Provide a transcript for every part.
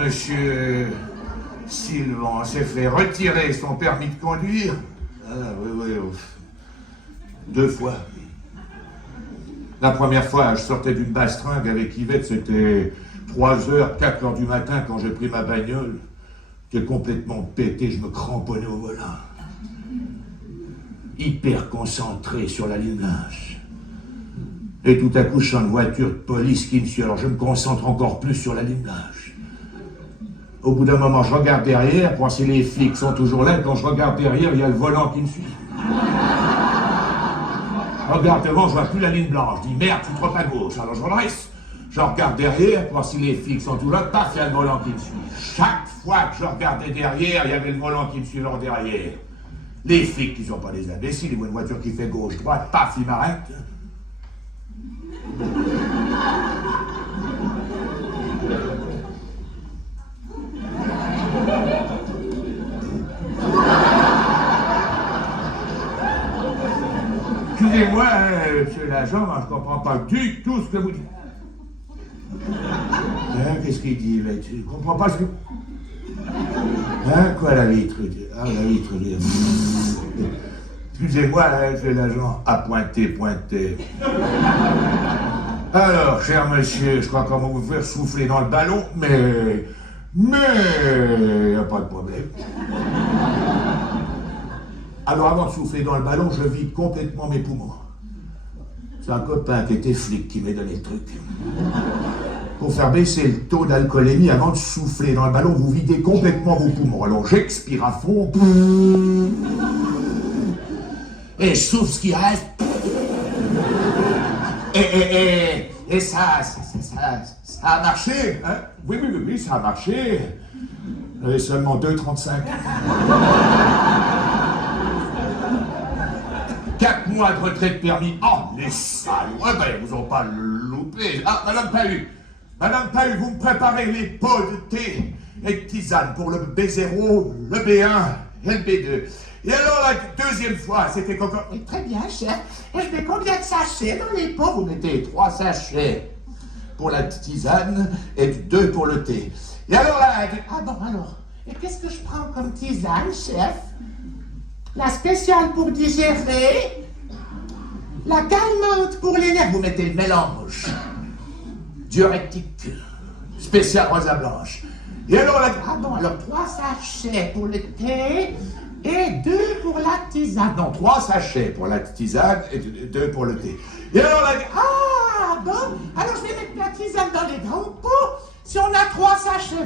Monsieur Sylvain s'est fait retirer son permis de conduire. Ah, oui, 2 fois. La première fois, je sortais d'une bastringue avec Yvette, c'était 3h, 4h du matin quand j'ai pris ma bagnole. J'étais complètement pété, je me cramponnais au volant. Hyper concentré sur la ligne blanche. Et tout à coup, je sens une voiture de police qui me suit. Alors je me concentre encore plus sur la ligne blanche. Au bout d'un moment, je regarde derrière, pour voir si les flics sont toujours là. Et quand je regarde derrière, il y a le volant qui me suit. Je regarde devant, je vois plus la ligne blanche. Je dis, merde, tu te trompes à gauche. Alors je redresse. Je regarde derrière, pour voir si les flics sont toujours là. Paf, il y a le volant qui me suit. Chaque fois que je regardais derrière, il y avait le volant qui me suivait en derrière. Les flics qui sont pas des imbéciles, ils voient une voiture qui fait gauche-droite, paf, ils m'arrêtent. Excusez-moi, monsieur l'agent, je comprends pas du tout ce que vous dites. Hein, qu'est-ce qu'il dit, là? Tu comprends pas ce que... Hein, quoi, la vitre? Ah, la vitre, excusez-moi, monsieur l'agent, à pointer. Alors, cher monsieur, je crois qu'on va vous faire souffler dans le ballon, mais y a pas de problème. Alors, avant de souffler dans le ballon, je vide complètement mes poumons. C'est un copain qui était flic qui m'a donné le truc. Pour faire baisser le taux d'alcoolémie, avant de souffler dans le ballon, vous videz complètement vos poumons. Alors, j'expire à fond. Et je souffle ce qui reste. Et ça a marché, hein? Oui, ça a marché. J'avais seulement 2,35. 4 mois de retraite permis. Oh, les salauds! Eh ben, ils vous ont pas loupé. Ah, Madame Pahu, vous me préparez les pots de thé et de tisane pour le B0, le B1 et le B2. Et alors, la deuxième fois, c'était encore... Très bien, chef. Et je mets combien de sachets dans les pots? Vous mettez 3 sachets pour la tisane et 2 pour le thé. Et alors là... Ah bon, alors... Et qu'est-ce que je prends comme tisane, chef? La spéciale pour digérer, la calmante pour les nerfs. Vous mettez le mélange. Diurétique, spécial rosa blanche. Et alors là... Ah bon, alors 3 sachets pour le thé... Et 2 pour la tisane. Non, 3 sachets pour la tisane et 2 pour le thé. Et alors là... Ah bon, alors je vais mettre la tisane dans les grands pots si on a 3 sachets.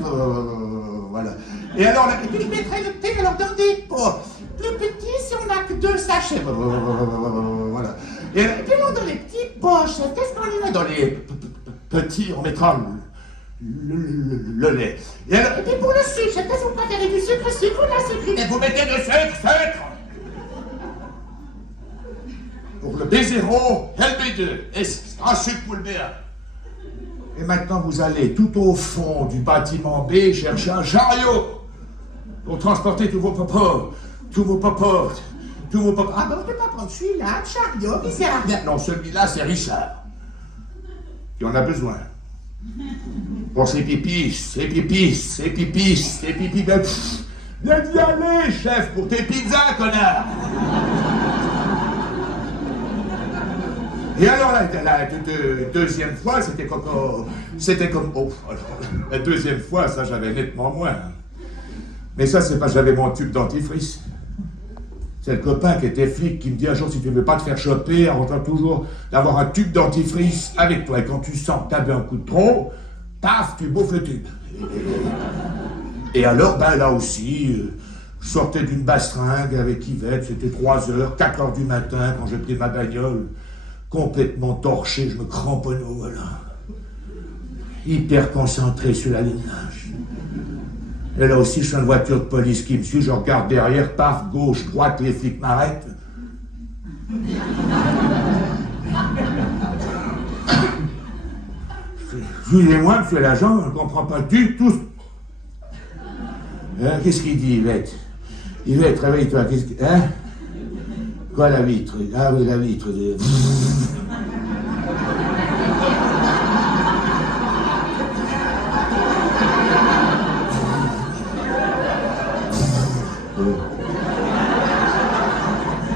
Voilà. Et alors là... Et puis je mettrai le thé alors dans des pots plus petits si on n'a que 2 sachets. Voilà. Et puis dans les petits pots, chef, qu'est-ce qu'on y met dans les petits? On mettra le lait. Et puis pour le sucre, qu'est-ce que vous préférez, du sucre ou de la sucrerie? Et vous mettez du sucre. Pour le B0 et le B2. Et un sucre pour le B1. Et maintenant, vous allez tout au fond du bâtiment B chercher un chariot pour transporter tous vos popos. Ah ben, on ne peut pas prendre celui-là, le chariot, qui sert à rien. Non, celui-là, c'est Richard. Et on a besoin. Pour ses pipis. Viens d'y aller, chef, pour tes pizzas, connard. Et alors, la deuxième fois, c'était comme... Oh, alors, la deuxième fois, ça, j'avais nettement moins. Mais ça, c'est parce que j'avais mon tube dentifrice. C'est le copain qui était flic qui me dit un jour, si tu ne veux pas te faire choper, on va toujours d'avoir un tube dentifrice avec toi. Et quand tu sens que tu as bu un coup de trop, paf, tu bouffes le tube. Et alors, ben là aussi, je sortais d'une bastringue avec Yvette, c'était 3h, 4h du matin, quand j'ai pris ma bagnole, complètement torché, je me cramponnais au volant. Hyper concentré sur la ligne blanche. Et là aussi, je suis une voiture de police qui me suit, je regarde derrière, paf, gauche, droite, les flics m'arrêtent. Excusez-moi, monsieur l'agent, je ne comprends pas du tout. Qu'est-ce qu'il dit, Yvette? Yvette, réveille-toi, qu'est-ce que... Hein? Quoi, la vitre? Ah oui, la vitre.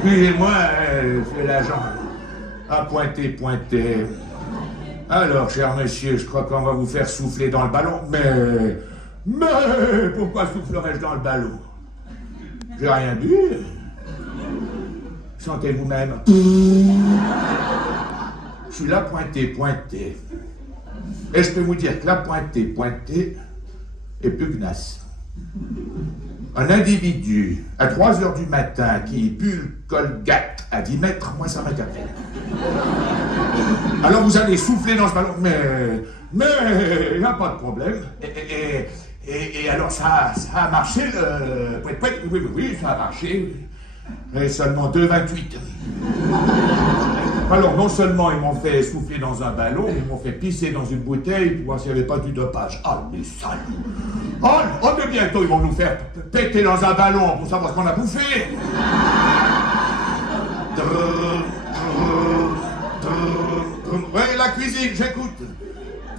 Puis moi, c'est l'agent. À pointer. Alors, cher monsieur, je crois qu'on va vous faire souffler dans le ballon. Mais, pourquoi soufflerais-je dans le ballon? J'ai rien bu. Chantez vous-même. Je suis là pointé. Et je peux vous dire que la pointé est pugnace. Un individu à 3 heures du matin qui pue le Colgate à 10 mètres, moi ça m'interpelle. Alors vous allez souffler dans ce ballon, mais il n'y a pas de problème. Et alors ça a marché, oui, ça a marché. Mais seulement 2,28. Alors non seulement ils m'ont fait souffler dans un ballon, ils m'ont fait pisser dans une bouteille pour voir s'il n'y avait pas du dopage. Ah, les salauds! Oh, mais bientôt ils vont nous faire péter dans un ballon pour savoir ce qu'on a bouffé. Oui, la cuisine, j'écoute.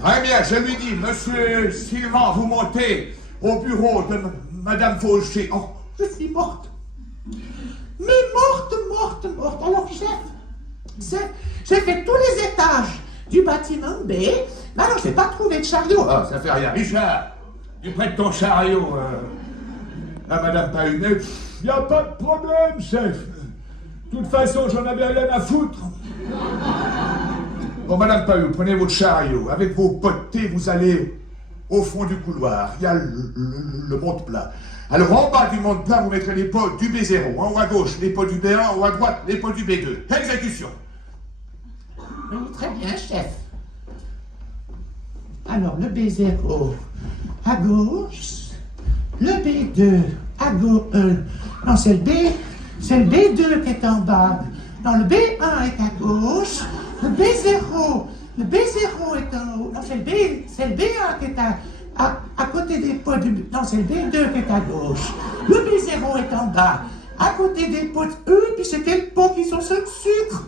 Très bien, je lui dis, monsieur Sylvain, vous montez au bureau de madame Fauché. Oh, je suis morte. Mais morte. Alors, j'ai fait tous les étages du bâtiment B, mais alors j'ai pas trouvé de chariot. Ah, ça fait rien. Richard, tu prêtes ton chariot à madame Pahunet. Y a pas de problème, chef. De toute façon, j'en avais rien à foutre. Bon, madame Pahu, prenez votre chariot. Avec vos potes de thé, vous allez au fond du couloir. Il y a le monte-plat. Alors, en bas du monte-plat, vous mettrez les pots du B0. En haut à gauche, les pots du B1. En haut à droite, les pots du B2. Exécution. Oui, très bien, chef. Alors, le B0 à gauche, le B2 à gauche. Non, c'est le B2 qui est en bas. Non, le B1 est à gauche, le B0 est en haut. Non, c'est le B1 qui est à côté des pots du... Non, c'est le B2 qui est à gauche. Le B0 est en bas, à côté des pots de E, puis c'est quels pots qui sont sur le sucre?